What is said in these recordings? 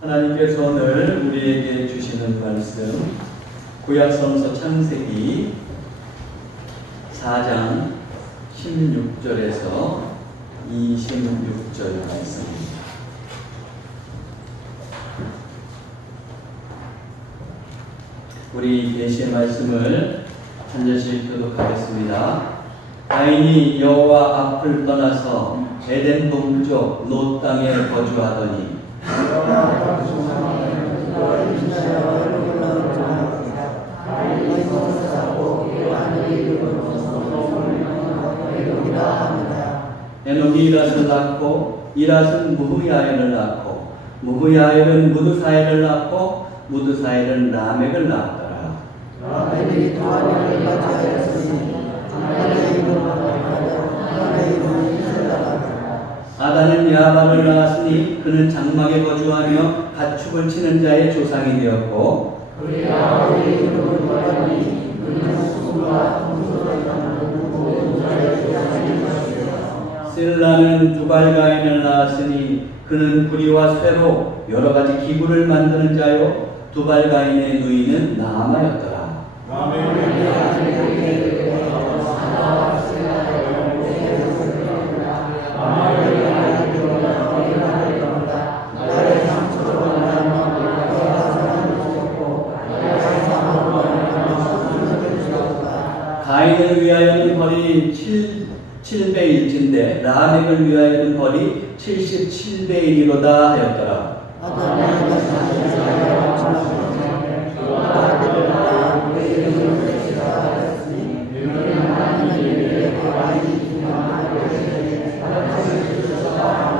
하나님께서 오늘 우리에게 주시는 말씀 구약성서 창세기 4장 16절에서 26절 말씀입니다. 우리 계시의 말씀을 한 절씩 교독하겠습니다. 가인이 여호와 앞을 떠나서 에덴 동쪽 롯 땅에 거주하더니 에녹이 이랏을 낳고 이랏은 무후야엘을 낳고 무후야엘은 무드사엘을 낳고 무드사엘은 라멕을 낳았더라. 라멕이 또 아들을 낳았으니 아다는 야발을 낳았으니 그는 장막에 거주하며 가축을 치는 자의 조상이 되었고 그의 아버지의 이름은 바라니 그는 수금과 동소를 담는 모든 자의 조상이 되었으며 실라는 두발가인을 낳았으니 그는 구리와 쇠로 여러 가지 기구를 만드는 자요 두발가인의 누이는 나아마였더라. 가인을 위하여는 벌이 7배일진데 라멕을 위하여는 벌이 77배이리로다 하였더라.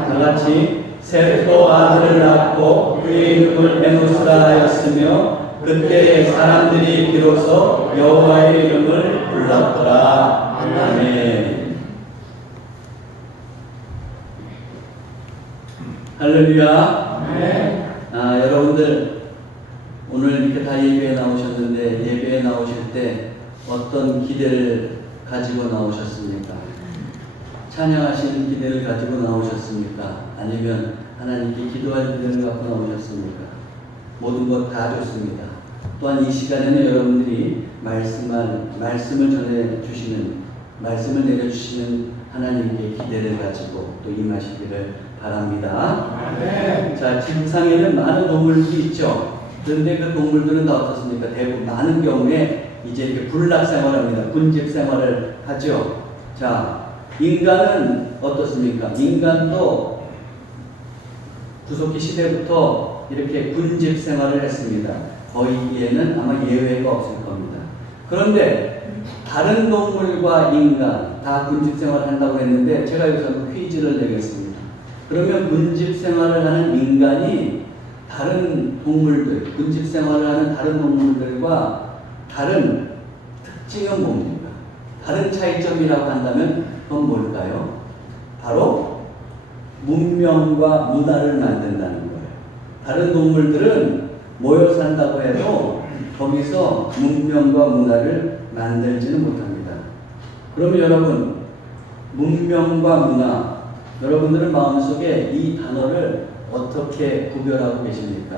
다같이 셋도 아들을 낳고 그의 이름을 에노스라 하였으며 그때 사람들이 비로소 여호와의 이름을 불렀더라. 아멘. 할렐루야. 여러분들 오늘 이렇게 다 예배에 나오셨는데 예배에 나오실 때 어떤 기대를 가지고 나오셨습니까? 찬양하시는 기대를 가지고 나오셨습니까? 아니면 하나님께 기도할 기대를 갖고 나오셨습니까? 모든 것 다 좋습니다. 또한 이 시간에는 여러분들이 말씀을 전해주시는, 말씀을 내려주시는 하나님께 기대를 가지고 또 임하시기를 바랍니다. 자, 지상에는 많은 동물들이 있죠. 그런데 그 동물들은 다 어떻습니까? 대부분 많은 경우에 이제 이렇게 군락 생활합니다. 군집 생활을 하죠. 자, 인간은 어떻습니까? 인간도 구석기 시대부터 이렇게 군집 생활을 했습니다. 거기에는 아마 예외가 없을 겁니다. 그런데 다른 동물과 인간 다 군집 생활을 한다고 했는데 제가 여기서 퀴즈를 내겠습니다. 그러면 군집 생활을 하는 인간이 다른 동물들, 군집 생활을 하는 다른 동물들과 다른 특징은 뭡니까? 다른 차이점이라고 한다면 그건 뭘까요? 바로 문명과 문화를 만든다는 거예요. 다른 동물들은 모여 산다고 해도 거기서 문명과 문화를 만들지는 못합니다. 그러면 여러분, 문명과 문화, 여러분들은 마음속에 이 단어를 어떻게 구별하고 계십니까?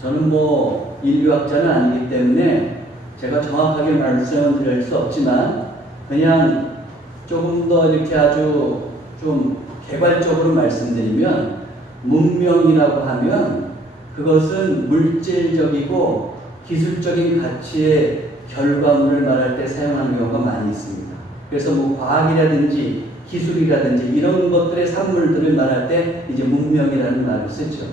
저는 뭐 인류학자는 아니기 때문에 제가 정확하게 말씀을 드릴 수 없지만 그냥 조금 더 이렇게 아주 좀 개괄적으로 말씀드리면 문명이라고 하면 그것은 물질적이고 기술적인 가치의 결과물을 말할 때 사용하는 경우가 많이 있습니다. 그래서 뭐 과학이라든지 기술이라든지 이런 것들의 산물들을 말할 때 이제 문명이라는 말을 쓰죠.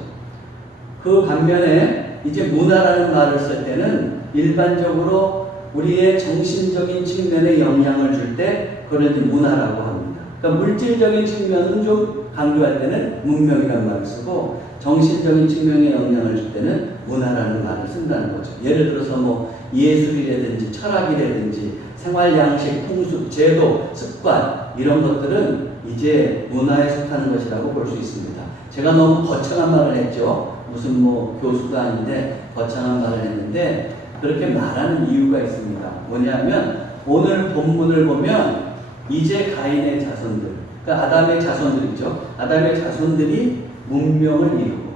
그 반면에 이제 문화라는 말을 쓸 때는 일반적으로 우리의 정신적인 측면에 영향을 줄 때 그걸 이제 문화라고 합니다. 그러니까 물질적인 측면은 좀 강조할 때는 문명이라는 말을 쓰고 정신적인 측면에 영향을 줄 때는 문화라는 말을 쓴다는 거죠. 예를 들어서 뭐 예술이라든지 철학이라든지 생활 양식, 풍습, 제도, 습관 이런 것들은 이제 문화에 속하는 것이라고 볼 수 있습니다. 제가 너무 거창한 말을 했죠. 무슨 뭐 교수도 아닌데 거창한 말을 했는데 그렇게 말하는 이유가 있습니다. 뭐냐면 오늘 본문을 보면 이제 가인의 자손들, 그러니까 아담의 자손들이죠. 아담의 자손들이 문명을 이루고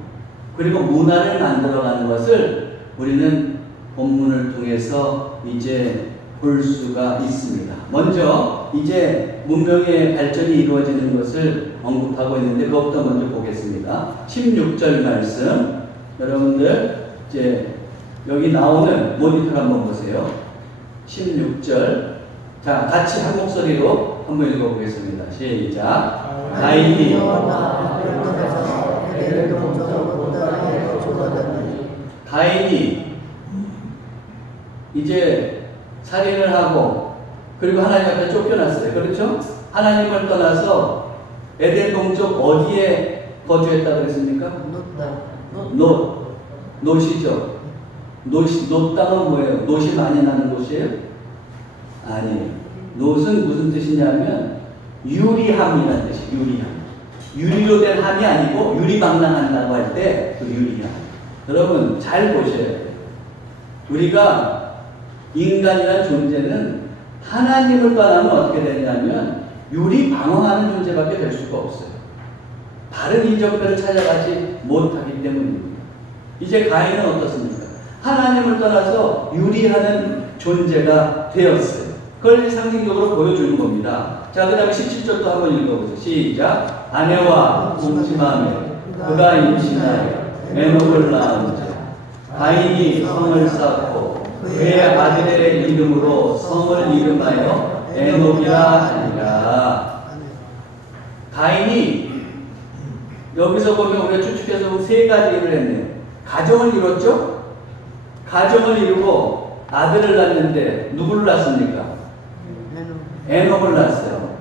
그리고 문화를 만들어가는 것을 우리는 본문을 통해서 이제 볼 수가 있습니다. 먼저 이제 문명의 발전이 이루어지는 것을 언급하고 있는데 그것부터 먼저 보겠습니다. 16절 말씀 여러분들 이제 여기 나오는 모니터를 한번 보세요. 16절 자 같이 한 목소리로 한번 읽어보겠습니다. 시작. 가인이 이제 살인을 하고 그리고 하나님 앞에 쫓겨났어요. 그렇죠? 하나님을 떠나서 에덴 동쪽 어디에 거주했다 그랬습니까? 노시죠. 노 땅은 뭐예요? 노시 많이 나는 곳이에요? 아니에요. 노는 무슨 뜻이냐면 유리함이라는 뜻이에요. 유리함. 유리로 된 함이 아니고 유리방랑한다고 할 때 그 유리함. 여러분 잘 보셔야 돼요. 우리가 인간이라는 존재는 하나님을 떠나면 어떻게 되냐면 유리방황하는 존재밖에 될 수가 없어요. 바른 인정표를 찾아가지 못하기 때문입니다. 이제 가인은 어떻습니까? 하나님을 떠나서 유리하는 존재가 되었어요. 그걸 상징적으로 보여주는 겁니다. 자, 그 다음에 17절도 한번 읽어보세요. 시작. 아내와 동침하며 그가 임신하여 에녹을 낳은 자. 가인이 성을 쌓고 그의 아들의 이름으로 성을 이름하여 에녹이라 하니라. 가인이 여기서 보면 우리가 추측해서 보면 세 가지 일을 했네요. 가정을 이뤘죠? 가정을 이루고 아들을 낳는데 누구를 낳습니까? 에녹을 낳았어요.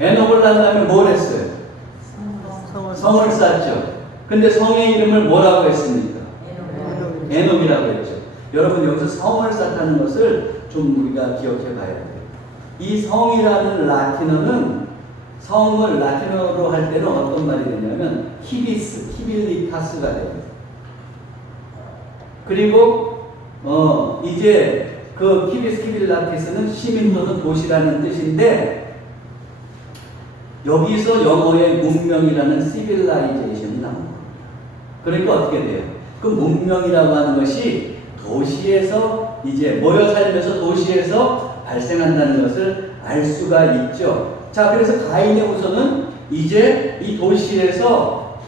에녹을 낳은 다음에 뭘 했어요? 성을 쌓죠. 근데 성의 이름을 뭐라고 했습니까? 에녹이라고 했죠. 여러분 여기서 성을 쌓다는 것을 좀 우리가 기억해 봐야 돼요. 이 성이라는 라틴어는 성을 라틴어로 할 때는 어떤 말이 되냐면 히빌리타스가 돼요. 그리고 이제 그 히빌라티스는 시민 또는 도시라는 뜻인데 여기서 영어의 문명이라는 시빌라이제이션이 나온 겁니다. 그러니까 어떻게 돼요? 그 문명이라고 하는 것이 도시에서 이제 모여 살면서 도시에서 발생한다는 것을 알 수가 있죠. 자, 그래서 가인의 후손은 이제 이 도시에서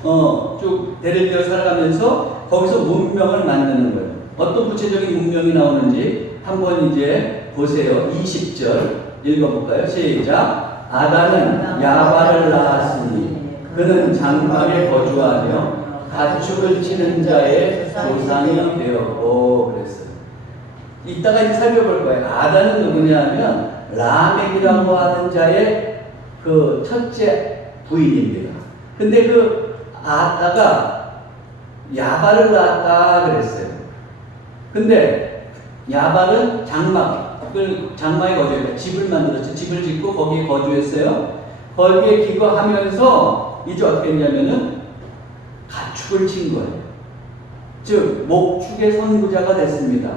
쭉 대를 살아가면서 거기서 문명을 만드는 거예요. 어떤 구체적인 문명이 나오는지 한번 이제 보세요. 20절 읽어볼까요? 시작. 아담은 야발을 낳았으니 그는 장막에 거주하며 가축을 치는 자의 조상이 되었고 그랬어요. 이따가 이제 살펴볼 거예요. 아담은 누구냐 하면 라멕이라고 하는 자의 그 첫째 부인입니다. 근데 그 아다가 야발을 낳았다 그랬어요. 근데 야발은 장막에 거주했어요. 집을 만들었죠. 집을 짓고 거기에 거주했어요. 거기에 기거하면서 이제 어떻게 했냐면은 가축을 친 거예요. 즉 목축의 선구자가 됐습니다.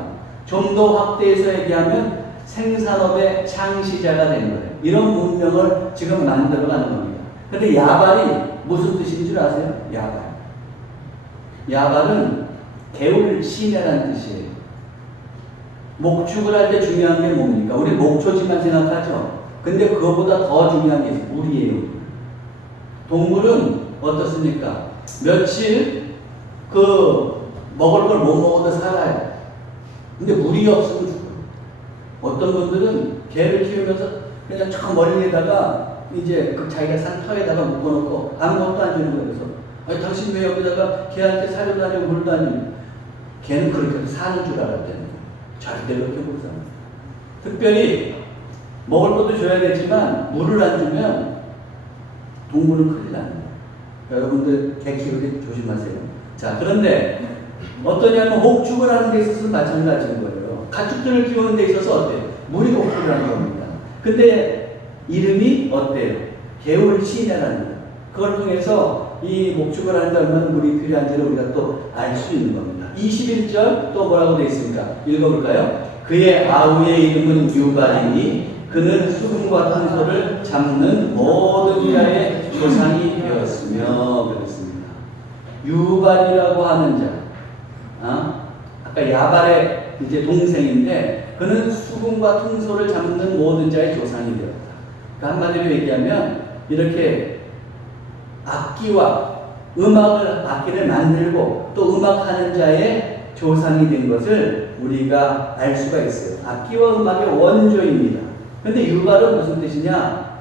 좀 더 확대해서 얘기하면 생산업의 창시자가 된 거예요. 이런 문명을 지금 만들어가는 겁니다. 근데 야발이 무슨 뜻인 줄 아세요? 야발은 개울 시내라는 뜻이에요. 목축을 할 때 중요한 게 뭡니까? 우리 목초지만 생각하죠. 근데 그거보다 더 중요한 게 물이에요. 동물은 어떻습니까? 며칠 먹을 걸 못 먹어도 살아요. 근데 물이 없으면 죽어요. 어떤 분들은 개를 키우면서 그냥 저 멀리에다가 이제 자기가 산 터에다가 묶어놓고 아무것도 안 주는 거예요. 그래서 아니 당신 왜 여기다가 개한테 사료도 안 주고 물도 안 주고. 개는 그렇게 사는 줄 알았다는 거예요. 절대 그렇게 못 삽니다. 특별히 먹을 것도 줘야 되지만 물을 안 주면 동물은 큰일 납니다. 여러분들 개 키울 때 조심하세요. 자, 그런데 어떠냐면 목축을 하는 데 있어서는 마찬가지인 거예요. 가축들을 키우는 데 있어서 어때요? 물이 목축을 하는 겁니다. 근데 이름이 어때요? 개울시내라는 거예요. 그걸 통해서 이 목축을 하는데 얼마나 물이 필요한지를 우리가 또 알 수 있는 겁니다. 21절 또 뭐라고 되어 있습니까? 읽어볼까요? 그의 아우의 이름은 유발이니 그는 수금과 탄소를 잡는 모든 자의 조상이 되었으며 그랬습니다. 유발이라고 하는 자. 아까 야발의 이제 동생인데 그는 수금과 퉁소를 잡는 모든 자의 조상이 되었다. 그러니까 한마디로 얘기하면 이렇게 악기를 만들고 또 음악하는 자의 조상이 된 것을 우리가 알 수가 있어요. 악기와 음악의 원조입니다. 근데 유발은 무슨 뜻이냐?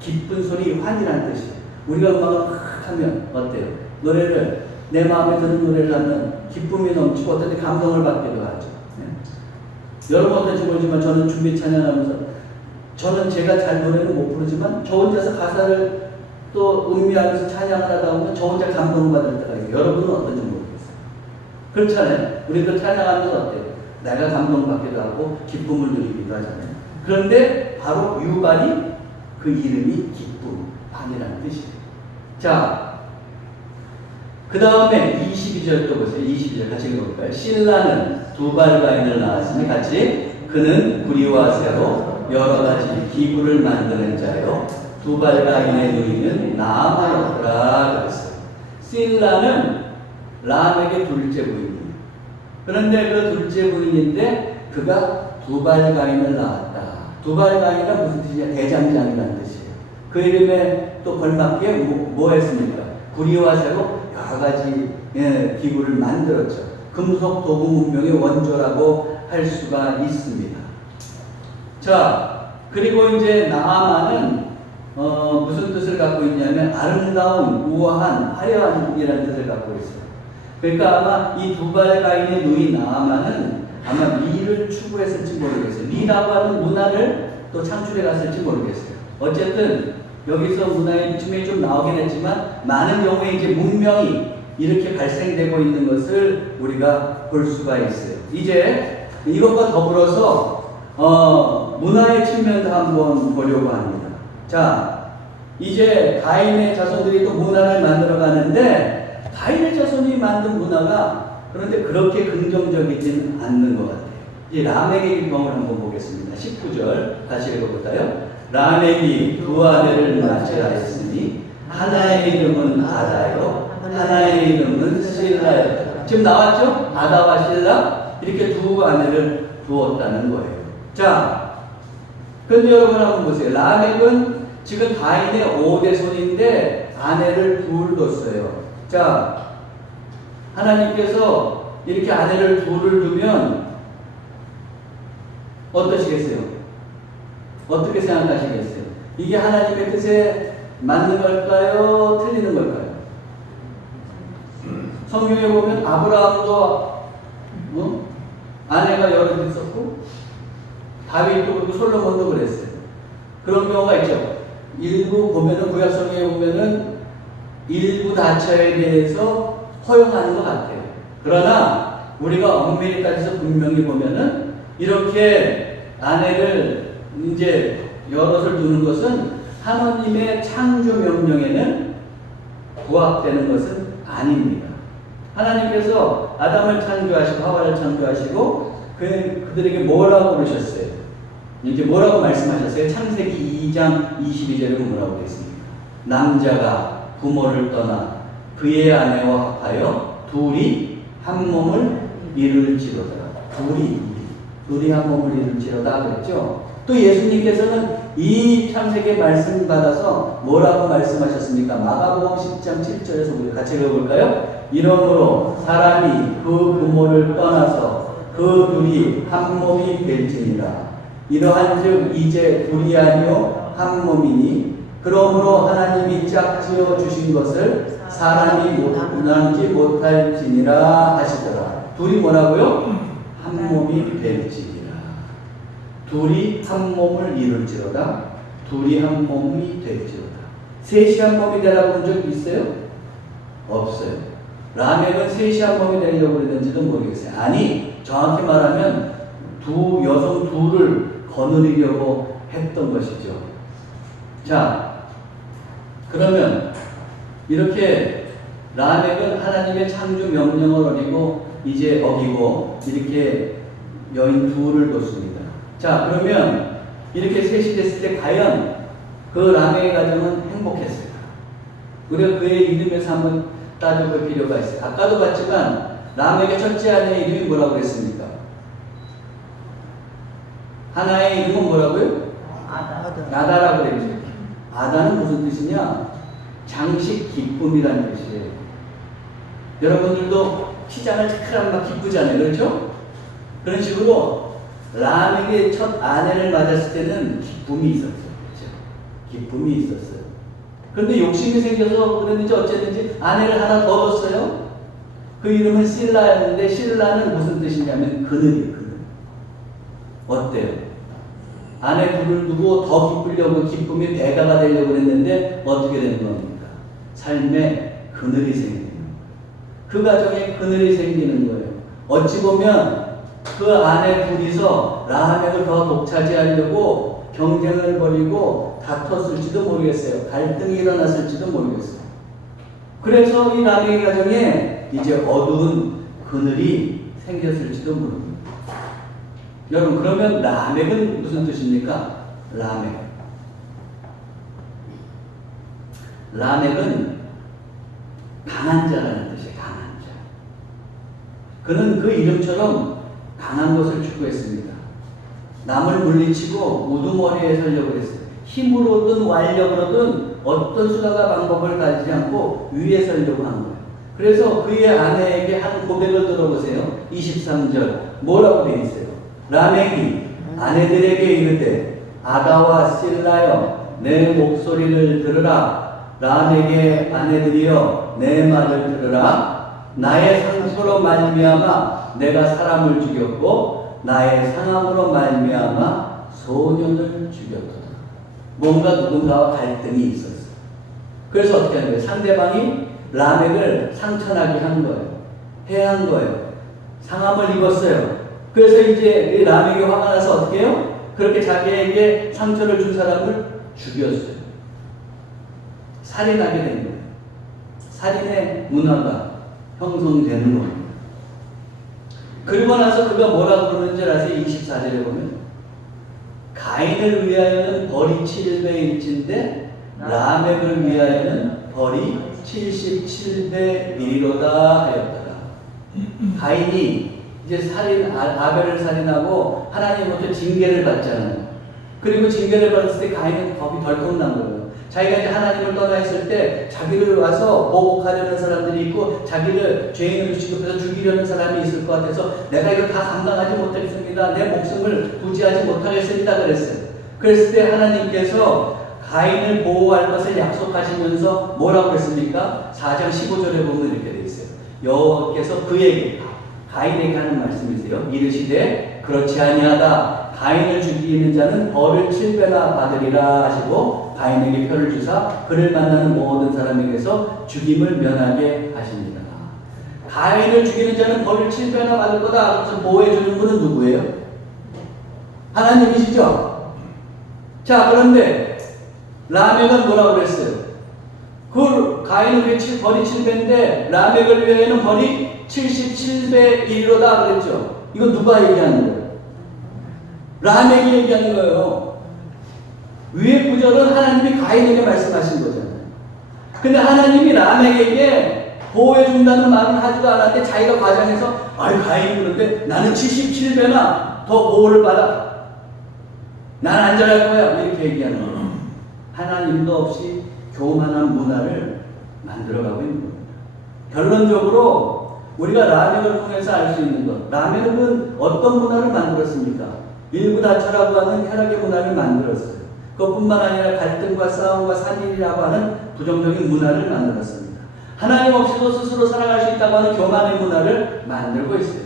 기쁜 소리, 환이라는 뜻이에요. 우리가 음악을 막 하면 어때요? 노래를 내 마음에 드는 노래를 하면 기쁨이 넘치고 어떤 때 감동을 받기도 하죠. 네? 여러분 어떤지 모르지만 저는 준비 찬양하면서 저는 제가 잘 노래는 못 부르지만 저 혼자서 가사를 또 음미하면서 찬양을 하다 보면 저 혼자 감동을 받을 때가 있어요. 여러분은 어떤지 모르겠어요. 그렇잖아요. 우리도 찬양하면서 어때요? 내가 감동받기도 하고 기쁨을 누리기도 하잖아요. 그런데 바로 유발이 그 이름이 기쁨, 반이라는 뜻이에요. 자, 그 다음에 22절 또 보세요. 22절 같이 읽어볼까요? 신라는 두발가인을 낳았으니 같이 그는 구리와 새로 여러 가지 기구를 만드는 자요. 두발가인의 누이는 나아마였더라 그랬어요. 신라는 람에게 둘째 부인이에요. 그런데 그 둘째 부인인데 그가 두발가인을 낳았다. 두발가인은 무슨 뜻이냐? 대장장이라는 뜻이에요. 그 이름에 또 걸맞게 뭐 했습니까? 구리와 새로 여러 가지 기구를 만들었죠. 금속 도구 문명의 원조라고 할 수가 있습니다. 자, 그리고 이제 나아만은 무슨 뜻을 갖고 있냐면 아름다운, 우아한, 화려한이라는 뜻을 갖고 있어요. 그러니까 아마 이 두발가인의 누이 나아만은 아마 미를 추구했을지 모르겠어요. 미라고 하는 문화를 또 창출해 갔을지 모르겠어요. 어쨌든 여기서 문화의 춤이 좀 나오긴 했지만 많은 경우에 이제 문명이 이렇게 발생되고 있는 것을 우리가 볼 수가 있어요. 이제 이것과 더불어서 문화의 측면도 한번 보려고 합니다. 자, 이제 가인의 자손들이 또 문화를 만들어 가는데 가인의 자손이 만든 문화가 그런데 그렇게 긍정적이지는 않는 것 같아요. 이제 라멕의 경우를 한번 보겠습니다. 19절 다시 읽어볼까요? 라멕이 두 아들을 낳으리하였으니 하나의 이름은 아다요 하나의 이름은 실라였다. 지금 나왔죠? 아다와 실라 이렇게 두 아내를 두었다는 거예요. 자, 그런데 여러분 한번 보세요. 라멕은 지금 가인의 5대손인데 아내를 둘 뒀어요. 자, 하나님께서 이렇게 아내를 둘을 두면 어떠시겠어요? 어떻게 생각하시겠어요? 이게 하나님의 뜻에 맞는 걸까요? 틀리는 걸까요? 성경에 보면 아브라함도 아내가 여러 있었고 다윗도 그렇고 솔로몬도 그랬어요. 그런 경우가 있죠. 일부 보면은 구약성경에 보면은 일부 다처에 대해서 허용하는 것 같아요. 그러나 우리가 엄밀히 따져서 분명히 보면은 이렇게 아내를 이제 여럿을 두는 것은 하나님의 창조 명령에는 부합되는 것은 아닙니다. 하나님께서 아담을 창조하시고 하와를 창조하시고 그들에게 뭐라고 그러셨어요? 이제 뭐라고 말씀하셨어요? 창세기 2장 22절에 뭐라고 그랬습니까? 남자가 부모를 떠나 그의 아내와 합하여 둘이 한 몸을 이룰지로다. 둘이 한 몸을 이룰지로다 그랬죠. 또 예수님께서는 이 창세기 말씀 받아서 뭐라고 말씀하셨습니까? 마가복음 10장 7절에서 우리 같이 읽어볼까요? 이러므로 사람이 그 부모를 떠나서 그 둘이 한 몸이 될지니라. 이러한즉 이제 둘이 아니요 한 몸이니 그러므로 하나님이 짝지어 주신 것을 사람이 나누지 못할지니라 하시더라. 둘이 뭐라고요? 한 몸이 될지니라. 둘이 한 몸을 이룰지로다. 둘이 한 몸이 될지로다. 셋이 한 몸이 되라고 한 적 있어요? 없어요. 라멕은 셋이 한 몸이 되려고 그랬는지도 모르겠어요. 아니, 정확히 말하면 두 여성 둘을 거느리려고 했던 것이죠. 자, 그러면 이렇게 라멕은 하나님의 창조 명령을 어기고 이렇게 여인 둘을 뒀습니다. 자, 그러면 이렇게 셋이 됐을 때 과연 그 라멕의 가정은 행복했을까? 우리가 그의 이름에서 한번 따져볼 필요가 있어요. 아까도 봤지만 라멕의 첫째 아내의 이름이 뭐라고 그랬습니까? 하나의 이름은 뭐라고요? 아다라고 그랬죠. 아다는 무슨 뜻이냐? 장식 기쁨이라는 뜻이에요. 여러분들도 피자를 크랑 막 기쁘잖아요. 그렇죠? 그런 식으로 라멕의 첫 아내를 맞았을 때는 기쁨이 있었어요. 그렇죠? 기쁨이 있었어요. 그런데 욕심이 생겨서 그랬는지 어쨌든지 아내를 하나 더 뒀어요. 그 이름은 실라였는데 실라는 무슨 뜻이냐면 그늘이에요. 그늘. 어때요? 아내 둘을 두고 더 기쁘려고 기쁨이 배가가 되려고 했는데 어떻게 된 겁니까? 삶에 그늘이 생기는 거예요. 그 가정에 그늘이 생기는 거예요. 어찌 보면 그 아내 둘이서 라멕을 더 독차지하려고 경쟁을 벌이고 다퉜을지도 모르겠어요. 갈등이 일어났을지도 모르겠어요. 그래서 이 라멕의 가정에 이제 어두운 그늘이 생겼을지도 모릅니다. 여러분, 그러면 라멕은 무슨 뜻입니까? 라멕은 강한 자라는 뜻이에요. 강한 자. 그는 그 이름처럼 강한 것을 추구했습니다. 남을 물리치고 우두머리에 서려고 했어요. 힘으로든 완력으로든 어떤 수단과 방법을 가지지 않고 위에 서려고 한 거예요. 그래서 그의 아내에게 한 고백을 들어보세요. 23절 뭐라고 되어 있어요? 라멕이 아내들에게 이르되 아다와 실라여 내 목소리를 들으라. 라멕의 아내들이여 내 말을 들으라. 나의 상소로 말미암아 내가 사람을 죽였고 나의 상함으로 말미암아 소년을 죽였도다. 뭔가 누군가와 갈등이 있었어요. 그래서 어떻게 하는 거예요? 상대방이 라멕을 상처나게 한 거예요. 해한 거예요. 상함을 입었어요. 그래서 이제 이 라멕이 화가 나서 어떻게 해요? 그렇게 자기에게 상처를 준 사람을 죽였어요. 살인하게 된 거예요. 살인의 문화가 형성되는 겁니다. 그리고 나서 그가 뭐라고 그러는 줄 아세요? 24절에 보면 가인을 위하여는 벌이 700일치인데 라멕을 위하여는 벌이 77배 1이로다 하였더라. 가인이 이제 아벨을 살인하고 하나님부터 징계를 받잖아요. 그리고 징계를 받았을 때 가인은 겁이 덜컥 난 거예요. 자기가 이제 하나님을 떠나 있을 때 자기를 와서 보복하려는 사람들이 있고 자기를 죄인으로 취급해서 죽이려는 사람이 있을 것 같아서 내가 이거 다 감당하지 못하겠습니다. 내 목숨을 부지하지 못하겠습니다. 그랬어요. 그랬을 때 하나님께서 가인을 보호할 것을 약속하시면서 뭐라고 그랬습니까? 4장 15절에 보면 이렇게 되어 있어요. 여호와께서 그에게 가인에게 하는 말씀이세요. 이르시되 그렇지 아니하다. 가인을 죽이는 자는 벌을 7배나 받으리라 하시고 가인에게 표를 주사 그를 만나는 모든 사람에게서 죽임을 면하게 하십니다. 가인을 죽이는 자는 벌을 7배나 받을 거다. 그래서 보호해주는 분은 누구예요? 하나님이시죠? 자, 그런데 라멕은 뭐라고 그랬어요? 그 가인은 벌이 7배인데 라멕을 위해서는 벌이 77배 1로다 그랬죠. 이거 누가 얘기하는 거예요? 라멕이 얘기하는 거예요. 위의 구절은 하나님이 가인에게 말씀하신 거잖아요. 근데 하나님이 라멕에게 보호해준다는 말은 하지도 않았는데 자기가 과장해서 가인이 그런데 나는 77배나 더 보호를 받아. 난 안전할 거야. 이렇게 얘기하는 거예요. 하나님도 없이 교만한 문화를 만들어가고 있는 겁니다. 결론적으로 우리가 라멕을 통해서 알 수 있는 것. 라멕은 어떤 문화를 만들었습니까? 일구다처라고 하는 쾌락의 문화를 만들었어요. 그것뿐만 아니라 갈등과 싸움과 살인이라고 하는 부정적인 문화를 만들었습니다. 하나님 없이도 스스로 살아갈 수 있다고 하는 교만의 문화를 만들고 있어요.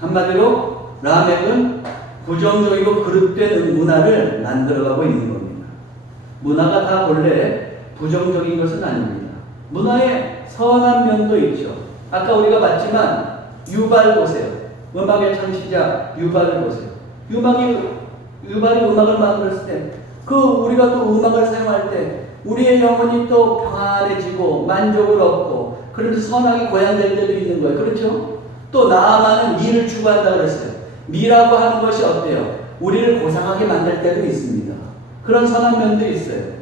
한마디로 라멕은 부정적이고 그릇된 문화를 만들어가고 있는 겁니다. 문화가 다 본래 부정적인 것은 아닙니다. 문화에 선한 면도 있죠. 아까 우리가 봤지만 유발 보세요. 음악의 창시자 유발을 보세요. 유발이 음악을 만들었을 때 우리가 또 음악을 사용할 때 우리의 영혼이 또 평안해지고 만족을 얻고 그런데 선하게 고양될 때도 있는 거예요. 그렇죠? 또 나아만은 미를 추구한다 그랬어요. 미라고 하는 것이 어때요? 우리를 고상하게 만들 때도 있습니다. 그런 선한 면도 있어요.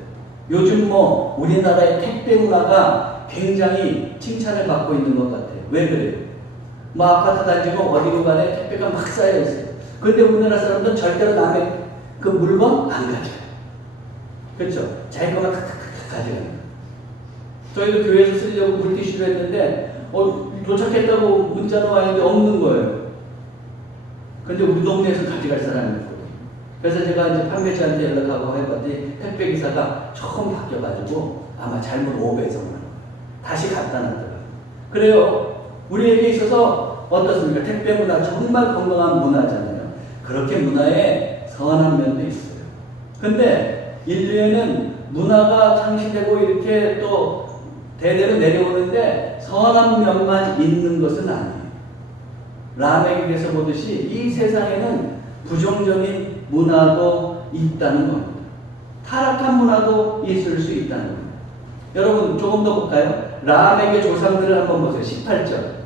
요즘 우리나라의 택배 문화가 굉장히 칭찬을 받고 있는 것 같아요. 왜 그래요? 뭐 아파트 단지고 어디고 간에 택배가 막 쌓여 있어요. 그런데 우리나라 사람들은 절대로 남의 그 물건 안 가져요. 그렇죠? 자기 것만 탁탁탁 가져가요. 저희도 교회에서 쓰려고 물티슈를 했는데 도착했다고 문자가 와 있는데 없는 거예요. 근데 우리 동네에서 가져갈 사람이 있거든요. 그래서 제가 이제 판매자한테 연락하고 해봤더니 택배기사가 처음 바뀌어가지고 아마 잘못 오배송을 한 거예요. 다시 갖다 놨더라고요. 그래요. 우리에게 있어서 어떻습니까? 택배 문화 정말 건강한 문화잖아요. 그렇게 문화에 선한 면도 있어요. 근데 인류에는 문화가 창시되고 이렇게 또 대대로 내려오는데 선한 면만 있는 것은 아니에요. 라멕에서 보듯이 이 세상에는 부정적인 문화도 있다는 겁니다. 타락한 문화도 있을 수 있다는 겁니다. 여러분 조금 더 볼까요? 라멕의 조상들을 한번 보세요. 18절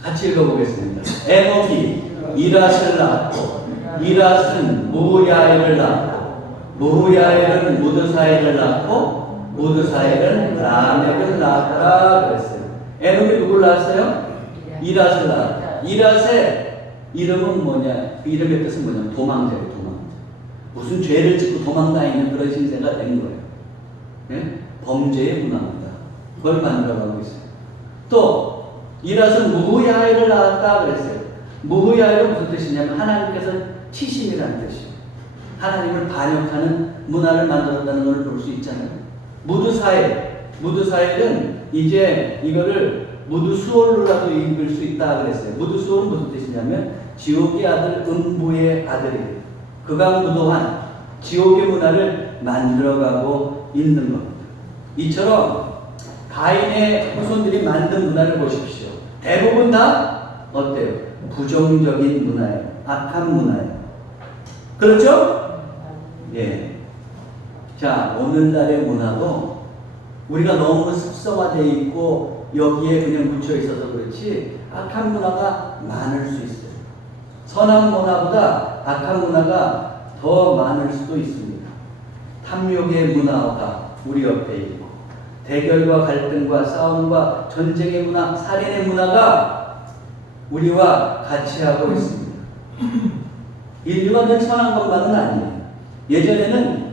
같이 읽어보겠습니다. 에녹이 이랏을 낳았고 이랏은 무야엘을 낳았고 무야엘은 무드사엘을 낳고 무드사엘은 라멕을 낳았다 그랬어요. 에녹이 누굴 낳았어요? 이랏을 낳았다. 이랏의 이름은 뭐냐? 그 이름의 뜻은 뭐냐면 도망자예요. 도망자. 무슨 죄를 짓고 도망다니는 그런 신세가 된 거예요. 네? 범죄의 문화입니다. 그걸 만들어가고 있어요. 또 이랏은 무야엘을 낳았다 그랬어요. 무야엘은 무슨 뜻이냐면 하나님께서 치심이라는 뜻이에요. 하나님을 반역하는 문화를 만들었다는 걸 볼 수 있잖아요. 무드사엘은 이제 이거를 무드수올로라도 읽을 수 있다 그랬어요. 무드수올은 무슨 뜻이냐면 지옥의 아들 음부의 아들이에요. 그가 무도한 지옥의 문화를 만들어가고 있는 겁니다. 이처럼 가인의 후손들이 만든 문화를 보십시오. 대부분 다 어때요? 부정적인 문화예요. 악한 문화예요. 그렇죠? 예. 자, 오늘날의 문화도 우리가 너무 습성화되어 있고 여기에 그냥 묻혀 있어서 그렇지 악한 문화가 많을 수 있어요. 선한 문화보다 악한 문화가 더 많을 수도 있습니다. 탐욕의 문화가 우리 옆에 있고 대결과 갈등과 싸움과 전쟁의 문화, 살인의 문화가 우리와 같이 하고 있습니다. 인류가 늘 선한 것만은 아니에요. 예전에는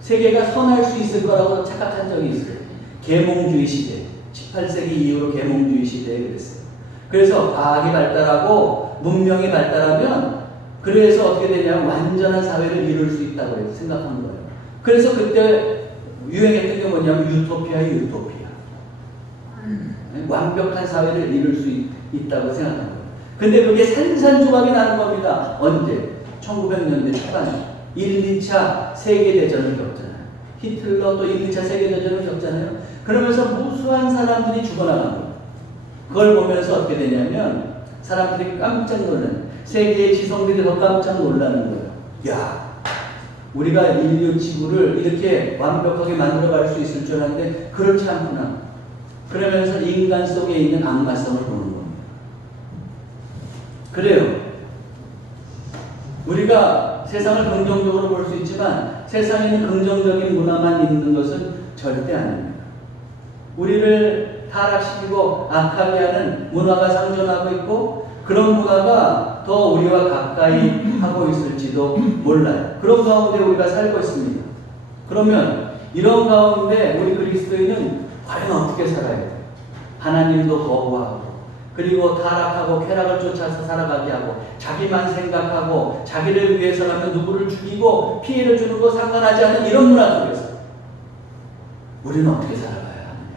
세계가 선할 수 있을 거라고 착각한 적이 있어요. 계몽주의 시대, 18세기 이후로 계몽주의 시대에 그랬어요. 그래서 과학이 발달하고 문명이 발달하면 그래서 어떻게 되냐면 완전한 사회를 이룰 수 있다고 생각한 거예요. 그래서 그때 유행했던 게 뭐냐면 유토피아. 완벽한 사회를 이룰 수 있다고 생각한 거예요. 근데 그게 산산조각이 나는 겁니다. 언제? 1900년대 초반에 1, 2차 세계대전을 겪잖아요. 히틀러 또 1, 2차 세계대전을 겪잖아요. 그러면서 무수한 사람들이 죽어나간 거예요. 그걸 보면서 어떻게 되냐면 사람들이 깜짝 놀라는, 세계의 지성들이 더 깜짝 놀라는 거예요. 야, 우리가 인류 지구를 이렇게 완벽하게 만들어갈 수 있을 줄 알았는데 그렇지 않구나. 그러면서 인간 속에 있는 악마성을 보는 겁니다. 그래요. 우리가 세상을 긍정적으로 볼 수 있지만 세상에는 긍정적인 문화만 있는 것은 절대 아닙니다. 우리를 타락시키고 악하게 하는 문화가 상존하고 있고 그런 문화가 더 우리와 가까이 하고 있을지도 몰라요. 그런 가운데 우리가 살고 있습니다. 그러면 이런 가운데 우리 그리스도인은 과연 어떻게 살아야 돼요? 하나님도 거부하고 그리고 타락하고 쾌락을 쫓아서 살아가게 하고 자기만 생각하고 자기를 위해서라면 누구를 죽이고 피해를 주는 거 상관하지 않은 이런 문화 속에서 우리는 어떻게 살아가야 하느냐.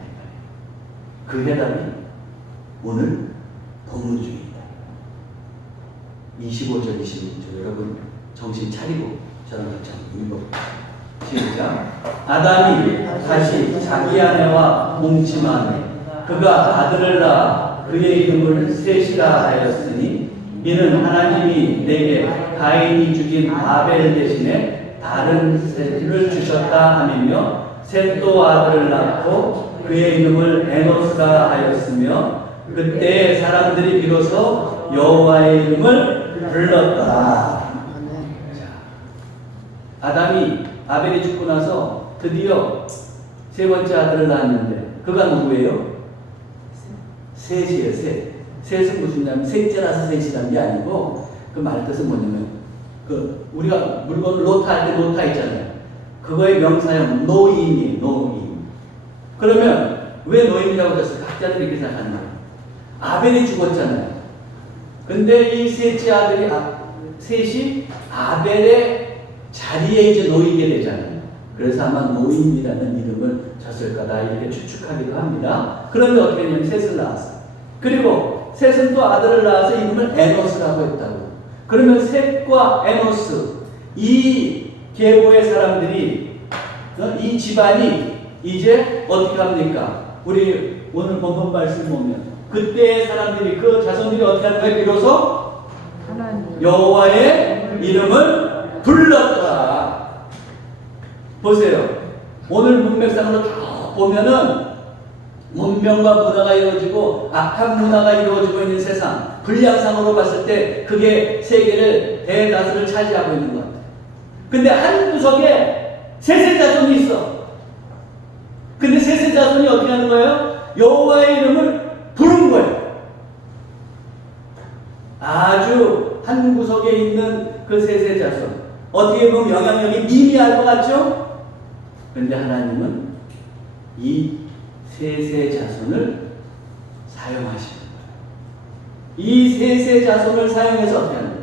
그 해답이 오늘 본문 중입니다. 25절 26절 여러분 정신 차리고 저랑 같이 한번 읽어볼게요. 시작. 아담이 다시 자기 아내와 뭉침하니 그가 아들을 낳아 그의 이름을 셋이라 하였으니 이는 하나님이 내게 가인이 죽인 아벨 대신에 다른 셋을 주셨다 함이며 셋도 아들을 낳고 그의 이름을 에노스라 하였으며 그때 사람들이 비로소 여호와의 이름을 불렀더라. 아담이 아벨이 죽고 나서 드디어 세 번째 아들을 낳았는데 그가 누구예요? 셋이에요. 셋은 무슨냐면 셋째라서 셋이라는 게 아니고 그 말 뜻은 뭐냐면 그 우리가 물건을 놓다 할 때 놓다 있잖아요. 그거의 명사형 노임이에요. 노임. 그러면 왜 노임이라고 했어요? 각자들이 이렇게 생각하는 거예요. 아벨이 죽었잖아요. 근데 이 셋째 아들이 셋이 아벨의 자리에 이제 놓이게 되잖아요. 그래서 아마 노임이라는 이름을 졌을 거다 이렇게 추측하기도 합니다. 그런데 어떻게 했냐면 셋을 낳았어요. 그리고 셋은 또 아들을 낳아서 이름을 에노스라고 했다고. 그러면 셋과 에노스 이 계보의 사람들이 이 집안이 이제 어떻게 합니까? 우리 오늘 본문 말씀 보면 그때의 사람들이 그 자손들이 어떻게 하는 거예요? 비로소 여호와의 이름을 불렀더라. 보세요. 오늘 문맥상으로 쭉 보면은 문명과 문화가 이루어지고 악한 문화가 이루어지고 있는 세상, 분량상으로 봤을 때 그게 세계를 대다수를 차지하고 있는 것 같아요. 근데 한 구석에 셋의 자손이 있어. 근데 셋의 자손이 어떻게 하는 거예요? 여호와의 이름을 부른 거예요. 아주 한 구석에 있는 그 셋의 자손. 어떻게 보면 영향력이 미미할 것 같죠? 그런데 하나님은 이 셋의 자손을 사용하시는 거예요. 이 셋의 자손을 사용해서 어떻게 하는 거예요?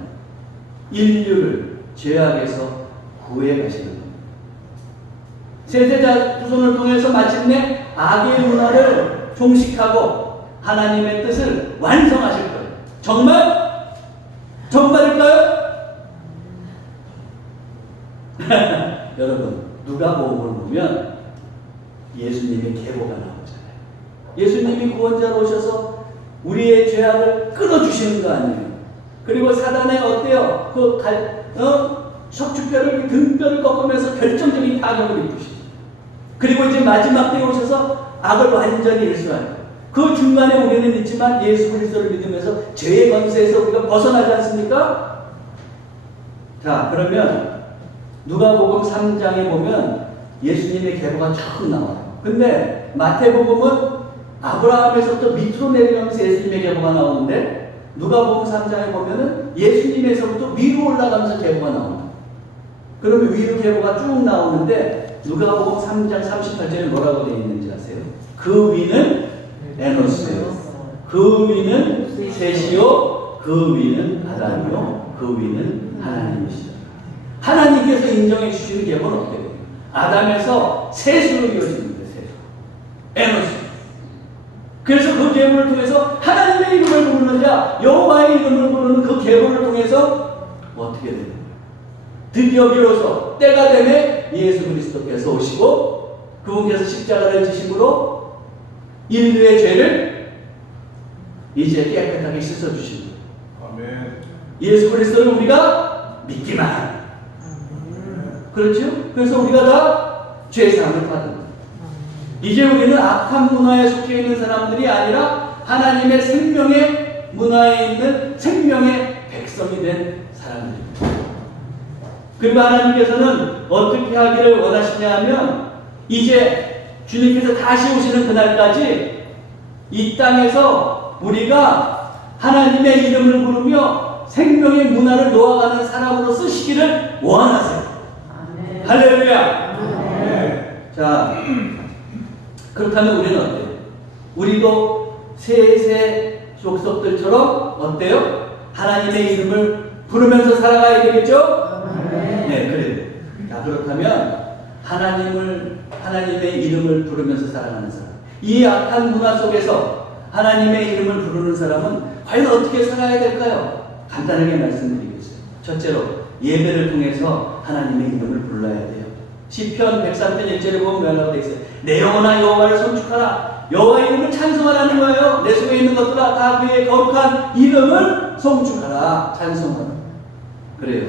인류를 죄악에서 구해 가시는 거예요. 셋의 자손을 통해서 마침내 악의 문화를 종식하고 하나님의 뜻을 완성하실 거예요. 정말? 정말일까요? 여러분, 누가복음을 보면 예수님의 계보가 나오잖아요. 예수님이 구원자로 오셔서 우리의 죄악을 끊어주시는 거 아니에요. 그리고 사단의 어때요? 척추뼈를 등뼈를 꺾으면서 결정적인 타격을 입으시죠. 그리고 이제 마지막 때에 오셔서 악을 완전히 일수하는 그 중간에 우리는 있지만 예수 그리스도를 믿으면서 죄의 권세에서 우리가 벗어나지 않습니까? 자, 그러면 누가복음 3장에 보면 예수님의 계보가 쭉 나와요. 근데 마태복음은 아브라함에서부터 밑으로 내려가면서 예수님의 계보가 나오는데 누가복음 3장에 보면은 예수님에서부터 위로 올라가면서 계보가 나옵니다. 그러면 위로 계보가 쭉 나오는데 누가복음 3장 38절에 뭐라고 되어 있는지 아세요? 그 위는 에노스요, 그 위는 셋이요, 그 위는 아담이요, 그 위는 하나님이시다. 하나님께서 인정해 주시는 계보는 어떻게 돼요? 아담에서 셋으로 이루어집니다. 셋. 에노스. 그래서 그 계보를 통해서 하나님의 이름을 부르는 자, 여호와의 이름을 부르는 그 계보를 통해서 어떻게 되는 거예요? 드디어 비로소 때가 되매 예수 그리스도께서 오시고 그분께서 십자가를 지심으로 인류의 죄를 이제 깨끗하게 씻어주시는 거예요. 아멘. 예수 그리스도를 우리가 믿기만 합니다. 그렇죠? 그래서 우리가 다 죄사함을 받은 거예요. 이제 우리는 악한 문화에 속해 있는 사람들이 아니라 하나님의 생명의 문화에 있는 생명의 백성이 된 사람들입니다. 그리고 하나님께서는 어떻게 하기를 원하시냐 하면 이제 주님께서 다시 오시는 그날까지 이 땅에서 우리가 하나님의 이름을 부르며 생명의 문화를 놓아가는 사람으로 쓰시기를 원하세요. 아멘. 할렐루야. 아멘. 자, 그렇다면 우리는 어때요? 우리도 셋의 족속들처럼 어때요? 하나님의 이름을 부르면서 살아가야 되겠죠? 네, 그래요. 자, 그렇다면 하나님의 이름을 부르면서 살아가는 사람, 이 악한 문화 속에서 하나님의 이름을 부르는 사람은 과연 어떻게 살아야 될까요? 간단하게 말씀드리겠어요. 첫째로 예배를 통해서 하나님의 이름을 불러야 돼요. 시편 103편 1절에 보면 뭐라고 되어 있어요? 내 영혼아 여호와를 송축하라. 여호와의 이름을 찬송하라는 거예요. 내 속에 있는 것들아 다 그의 거룩한 이름을 송축하라. 찬송하라. 그래요.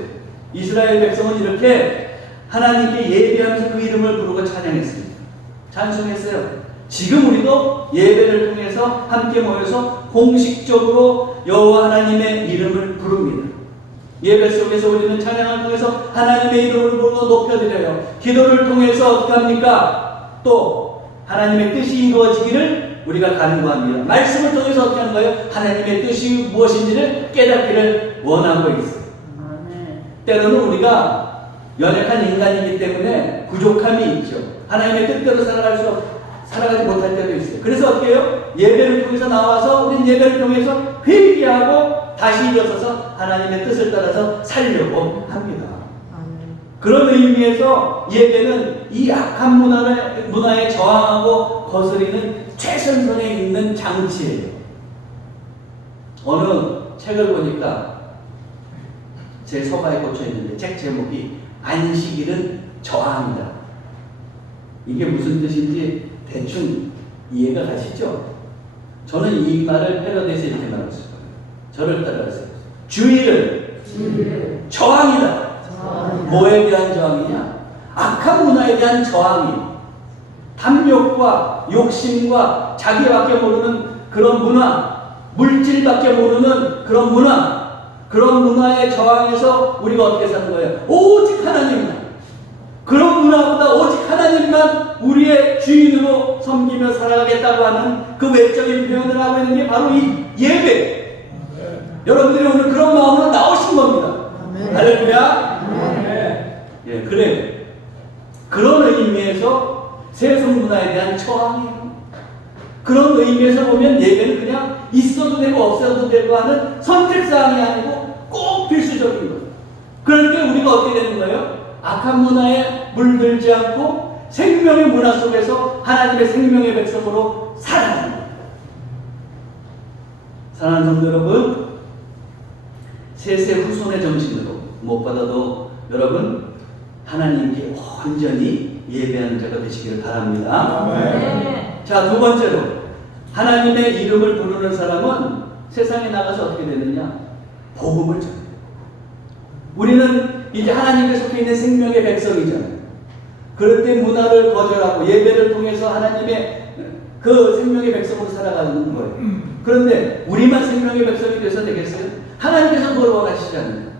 이스라엘 백성은 이렇게 하나님께 예배하면서 그 이름을 부르고 찬양했습니다. 찬송했어요. 지금 우리도 예배를 통해서 함께 모여서 공식적으로 여호와 하나님의 이름을 부릅니다. 예배 속에서 우리는 찬양을 통해서 하나님의 이름을 부르고 높여드려요. 기도를 통해서 어떻게 합니까? 또 하나님의 뜻이 이루어지기를 우리가 간구합니다. 말씀을 통해서 어떻게 하는 거예요? 하나님의 뜻이 무엇인지를 깨닫기를 원하고 있어요. 때로는 우리가 연약한 인간이기 때문에 부족함이 있죠. 하나님의 뜻대로 살아가지 못할 때도 있어요. 그래서 어떻게 해요? 예배를 통해서 나와서 우리는 예배를 통해서 회개하고 다시 일어서서 하나님의 뜻을 따라서 살려고 합니다. 그런 의미에서 예배는 이 악한 문화에 저항하고 거스리는 최선선에 있는 장치예요. 어느 책을 보니까 제 서가에 꽂혀 있는데 책 제목이 안식일은 저항이다. 이게 무슨 뜻인지 대충 이해가 가시죠? 저는 이 말을 패러디해서 이렇게 말했을 거예요. 저를 따라하세요. 주일은 저항이다. 뭐에 대한 저항이냐? 악한 문화에 대한 저항이, 탐욕과 욕심과 자기밖에 모르는 그런 문화, 물질밖에 모르는 그런 문화, 그런 문화에 저항해서 우리가 어떻게 사는 거예요? 오직 하나님만, 그런 문화보다 오직 하나님만 우리의 주인으로 섬기며 살아가겠다고 하는 그 외적인 표현을 하고 있는 게 바로 이 예배. 여러분들이 오늘 그런 마음으로 나오신 겁니다. 할렐루야. 예, 그래요. 그런 의미에서 세속 문화에 대한 저항이에요. 그런 의미에서 보면 예배는 그냥 있어도 되고 없어도 되고 하는 선택사항이 아니고 꼭 필수적인 거예요. 그럴 때 우리가 어떻게 되는 거예요? 악한 문화에 물들지 않고 생명의 문화 속에서 하나님의 생명의 백성으로 살아가는 거예요. 사랑하는 성도 여러분, 세세 후손의 정신으로 무엇보다도 여러분 하나님께 온전히 예배하는 자가 되시기를 바랍니다. 네. 자, 두 번째로 하나님의 이름을 부르는 사람은 세상에 나가서 어떻게 되느냐? 복음을 전해요. 우리는 이제 하나님께 속해 있는 생명의 백성이잖아요. 그럴 때 문화를 거절하고 예배를 통해서 하나님의 그 생명의 백성으로 살아가는 거예요. 그런데 우리만 생명의 백성이 돼서 되겠어요? 하나님께서 그걸 원하시지 않아요.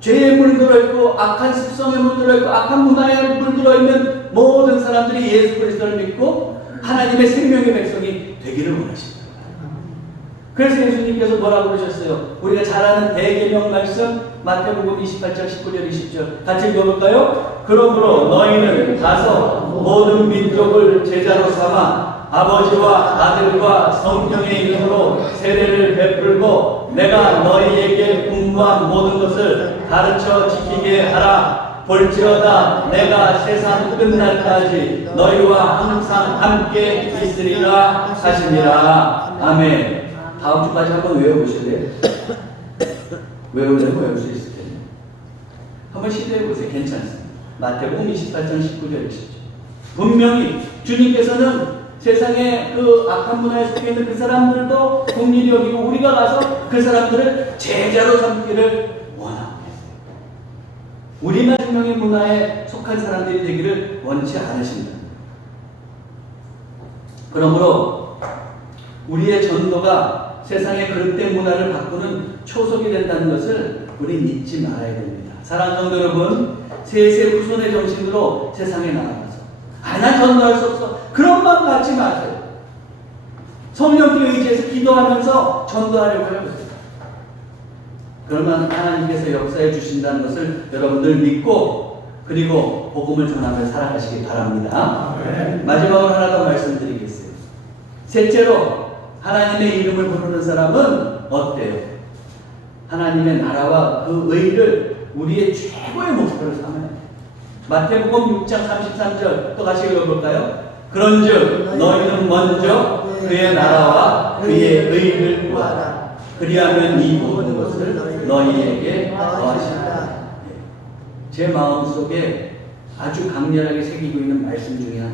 죄에 물들어 있고 악한 습성에 물들어 있고 악한 문화에 물들어 있는 모든 사람들이 예수 그리스도를 믿고 하나님의 생명의 백성이 되기를 원하십니다. 그래서 예수님께서 뭐라고 그러셨어요? 우리가 잘 아는 대계명 말씀 마태복음 28장 19절 20절 같이 읽어볼까요? 그러므로 너희는 가서 모든 민족을 제자로 삼아 아버지와 아들과 성령의 이름으로 세례를 베풀고 내가 너희에게 공부한 모든 것을 가르쳐 지키게 하라. 볼지어다 내가 세상 끝날까지 너희와 항상 함께 있으리라 하시니라. 아멘. 다음 주까지 한번 외워보실래요? 외우려면 외울 수 있을 텐데 한번 시도해보세요. 괜찮습니다. 마태복음 28장 19절 20절 분명히 주님께서는 세상에 그 악한 문화에 속해 있는 그 사람들도 긍휼히 여기고 우리가 가서 그 사람들을 제자로 삼기를 원하고 계세요. 우리만 생명의 문화에 속한 사람들이 되기를 원치 않으십니다. 그러므로 우리의 전도가 세상의 그릇된 문화를 바꾸는 초석이 된다는 것을 우리 잊지 말아야 됩니다. 사랑하는 성도 여러분, 세세 후손의 정신으로 세상에 나아가서 난 전도할 수 없어. 그런 마음 갖지 마세요. 성령께 의지해서 기도하면서 전도하려고 해보세요. 그러면 하나님께서 역사해 주신다는 것을 여러분들 믿고 그리고 복음을 전하며 살아가시기 바랍니다. 마지막으로 하나 더 말씀드리겠어요. 셋째로 하나님의 이름을 부르는 사람은 어때요? 하나님의 나라와 그 의를 우리의 최고의 목표로 삼아요. 마태복음 6장 33절 또 같이 읽어볼까요? 그런즉 너희는 먼저 그의 나라와 그의 의를 구하라. 그리하면 이 모든 것을 너희에게 더하시리라. 제 마음속에 아주 강렬하게 새기고 있는 말씀 중에 하나.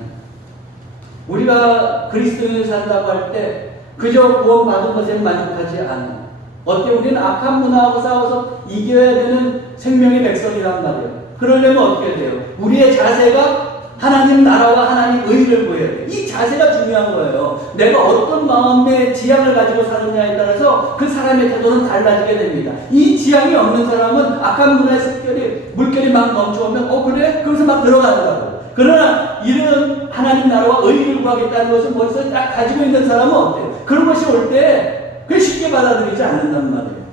우리가 그리스도인을 산다고 할 때 그저 구원받은 것에 만족하지 않아. 어때? 우리는 악한 문화하고 싸워서 이겨야 되는 생명의 백성이란 말이에요. 그러려면 어떻게 돼요? 우리의 자세가 하나님 나라와 하나님 의를 구해야 돼요. 이 자세가 중요한 거예요. 내가 어떤 마음의 지향을 가지고 사느냐에 따라서 그 사람의 태도는 달라지게 됩니다. 이 지향이 없는 사람은 악한 문화의 물결이 막 넘쳐오면 그래? 그래서 막 들어간다고. 그러나 이런 하나님 나라와 의의를 구하겠다는 것을 머릿속에 딱 가지고 있는 사람은 어때요? 그런 것이 올 때 그게 쉽게 받아들이지 않는단 말이에요.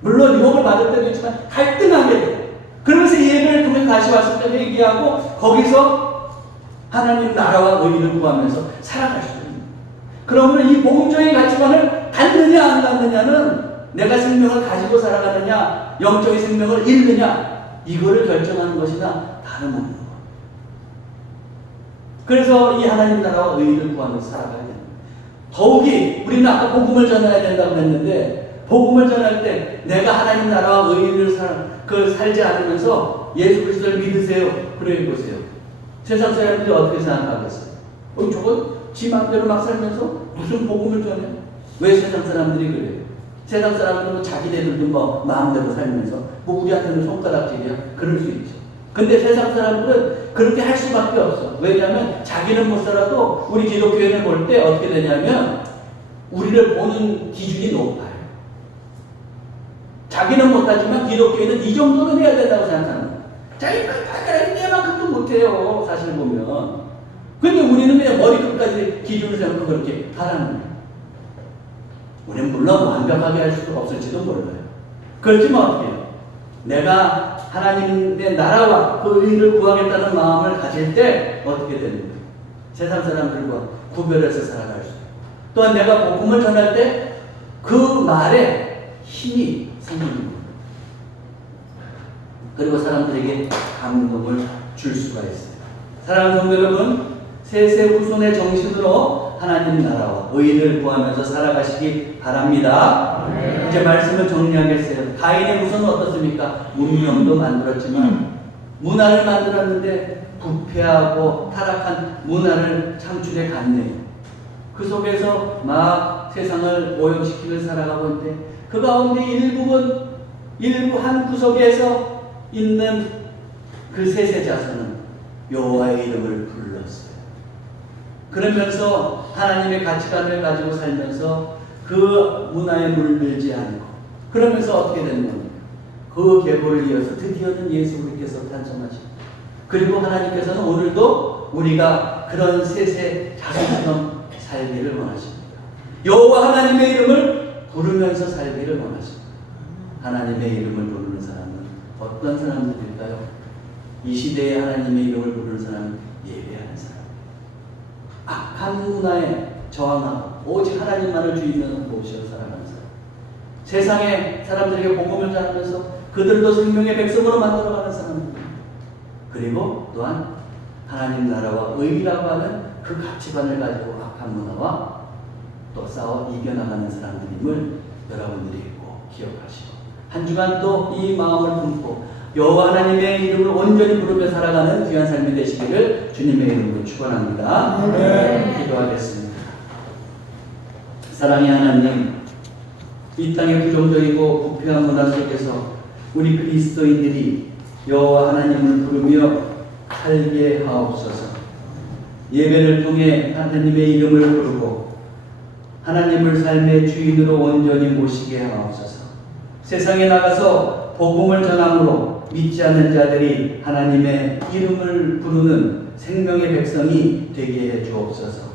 물론 유혹을 받을 때도 있지만 갈등하게 돼요. 그러면서 예배를 통해 다시 왔을 때 회개하고 거기서 하나님 나라와 의의를 구하면서 살아갈 수 있는. 그러면 이 복음적인 가치관을 갖느냐 안 갖느냐는 내가 생명을 가지고 살아가느냐 영적인 생명을 잃느냐 이거를 결정하는 것이나 다름없는 것. 그래서 이 하나님 나라와 의의를 구하면서 살아가야 됩니다. 더욱이 우리는 아까 복음을 전해야 된다고 했는데 복음을 전할 때 내가 하나님 나라와 의의를 살지 않으면서 예수 그리스도를 믿으세요. 그래 보세요. 세상 사람들이 어떻게 생각하겠어요? 저건 지 맘대로 막 살면서 무슨 복음을 전해? 왜 세상 사람들이 그래요? 세상 사람들은 자기네들도 뭐 마음대로 살면서 뭐 우리한테는 손가락질이야? 그럴 수 있죠. 근데 세상 사람들은 그렇게 할 수밖에 없어. 왜냐하면 자기는 못 살아도 우리 기독교인을 볼 때 어떻게 되냐면 우리를 보는 기준이 높아요. 자기는 못하지만 기독교인은 이 정도는 해야 된다고 생각하는 거예요. 자기는 내만큼도 못해요. 사실 보면. 근데 우리는 그냥 머리끝까지 기준을 세우고 그렇게 하라는 거예요. 우리는 물론 완벽하게 할 수도 없을지도 몰라요. 그렇지만 어떻게 해요? 내가 하나님의 나라와 그 의의를 구하겠다는 마음을 가질 때 어떻게 되는 거예요? 세상 사람들과 구별해서 살아갈 수 있어요. 또한 내가 복음을 전할 때 그 말에 힘이 생기는 거예요. 그리고 사람들에게 감동을 줄 수가 있어요. 사랑하는 성도 여러분, 세세후손의 정신으로 하나님 나라와 의의를 구하면서 살아가시기 바랍니다. 네. 이제 말씀을 정리하겠어요. 가인의 후손은 어떻습니까? 문명도 만들었지만 문화를 만들었는데 부패하고 타락한 문화를 창출해 갔네요. 그 속에서 막 세상을 오염시키며 살아가고 있는데 그 가운데 일부 한 구석에서 있는 그 셋의 자손은 여호와의 이름을 불렀어요. 그러면서 하나님의 가치관을 가지고 살면서 그 문화에 물들지 않고 그러면서 어떻게 되는 겁니까? 그 계보를 이어서 드디어는 예수 그리스도께서 탄생하십니다. 그리고 하나님께서는 오늘도 우리가 그런 셋의 자손처럼 살기를 원하십니다. 여호와 하나님의 이름을 부르면서 살기를 원하십니다. 하나님의 이름을 부르는 사람은 어떤 사람들일까요? 이 시대에 하나님의 이름을 부르는 사람은 예배하는 사람. 악한 문화에 저항하고 오직 하나님만을 주인으로 모시어 살아가는 사람. 세상에 사람들에게 복음을 전하면서 그들도 생명의 백성으로 만들어가는 사람들. 그리고 또한 하나님 나라와 의의라고 하는 그 가치관을 가지고 악한 문화와 또 싸워 이겨나가는 사람들임을 여러분들이 꼭 기억하시고 한 주간 또 이 마음을 품고 여호와 하나님의 이름을 온전히 부르며 살아가는 귀한 삶이 되시기를 주님의 이름으로 축원합니다. 네. 기도하겠습니다. 사랑의 하나님, 이 땅의 부정적이고 부패한 문화 속에서 우리 그리스도인들이 여호와 하나님을 부르며 살게 하옵소서. 예배를 통해 하나님의 이름을 부르고 하나님을 삶의 주인으로 온전히 모시게 하옵소서. 세상에 나가서 복음을 전함으로 믿지 않는 자들이 하나님의 이름을 부르는 생명의 백성이 되게 해 주옵소서.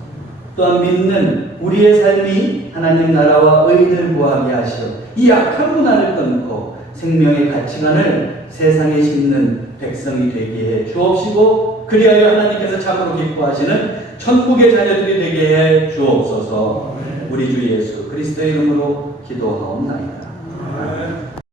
또한 믿는 우리의 삶이 하나님 나라와 의의를 구하게 하시어 이 악한 문화를 끊고 생명의 가치관을 세상에 심는 백성이 되게 해 주옵시고 그리하여 하나님께서 참으로 기뻐하시는 천국의 자녀들이 되게 해 주옵소서. 우리 주 예수 그리스도의 이름으로 기도하옵나이다.